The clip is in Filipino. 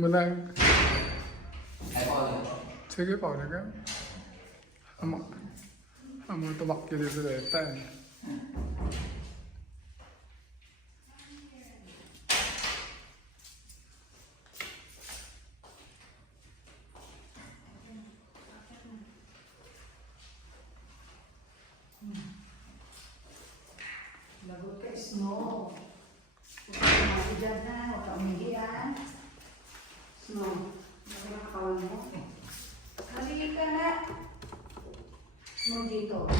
Mula. Ay, Paolo. Sige, Paolo ka. Amo tumakyo dito dito eh. Lagot ka, Snow. Huwag ka kumati dyan ha. Huwag ka umihi ha. Snow, lagot ang kawan mo. Halika na. Snow dito.